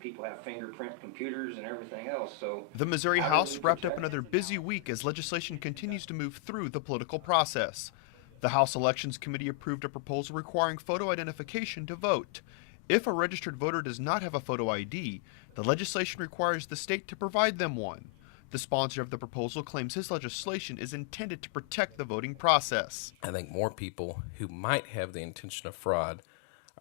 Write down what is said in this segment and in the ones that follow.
people have fingerprint computers and everything else. So the Missouri how do House we wrapped up protect another it? busy week as legislation continues to move through the political process. The House Elections Committee approved a proposal requiring photo identification to vote. If a registered voter does not have a photo ID, the legislation requires the state to provide them one. The sponsor of the proposal claims his legislation is intended to protect the voting process. I think more people who might have the intention of fraud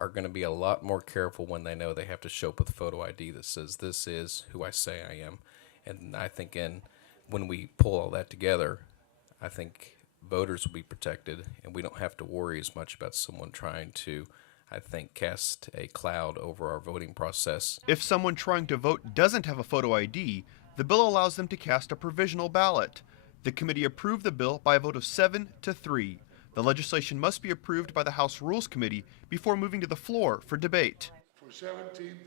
are going to be a lot more careful when they know they have to show up with a photo ID that says this is who I say I am. And I think when we pull all that together, I think voters will be protected and we don't have to worry as much about someone trying to, I think, cast a cloud over our voting process. If someone trying to vote doesn't have a photo ID, the bill allows them to cast a provisional ballot. The committee approved the bill by a vote of 7-3. The legislation must be approved by the House Rules Committee before moving to the floor for debate. For 17,000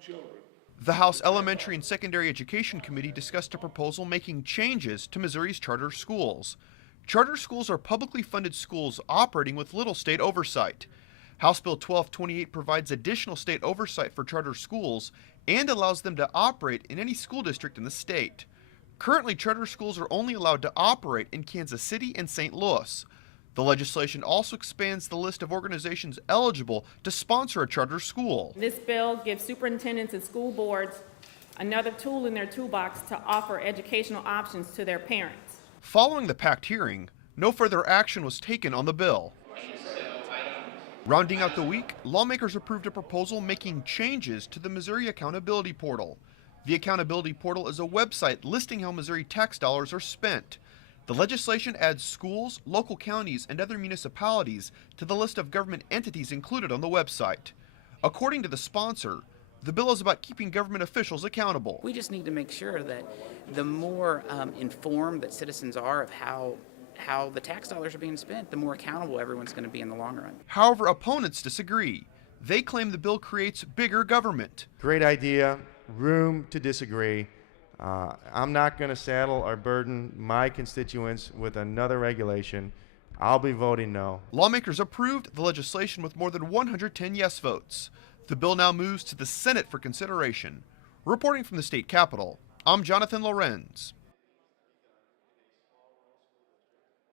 children. The House Elementary and Secondary Education Committee discussed a proposal making changes to Missouri's charter schools. Charter schools are publicly funded schools operating with little state oversight. House Bill 1228 provides additional state oversight for charter schools and allows them to operate in any school district in the state. Currently, charter schools are only allowed to operate in Kansas City and St. Louis. The legislation also expands the list of organizations eligible to sponsor a charter school. This bill gives superintendents and school boards another tool in their toolbox to offer educational options to their parents. Following the packed hearing, no further action was taken on the bill. Rounding out the week, lawmakers approved a proposal making changes to the Missouri Accountability Portal. The Accountability Portal is a website listing how Missouri tax dollars are spent. The legislation adds schools, local counties, and other municipalities to the list of government entities included on the website. According to the sponsor, the bill is about keeping government officials accountable. We just need to make sure that the more informed that citizens are of how the tax dollars are being spent, the more accountable everyone's going to be in the long run. However, opponents disagree. They claim the bill creates bigger government. Great idea, room to disagree. I'm not going to saddle or burden my constituents with another regulation. I'll be voting no. Lawmakers approved the legislation with more than 110 yes votes. The bill now moves to the Senate for consideration. Reporting from the state capitol, I'm Jonathan Lorenz.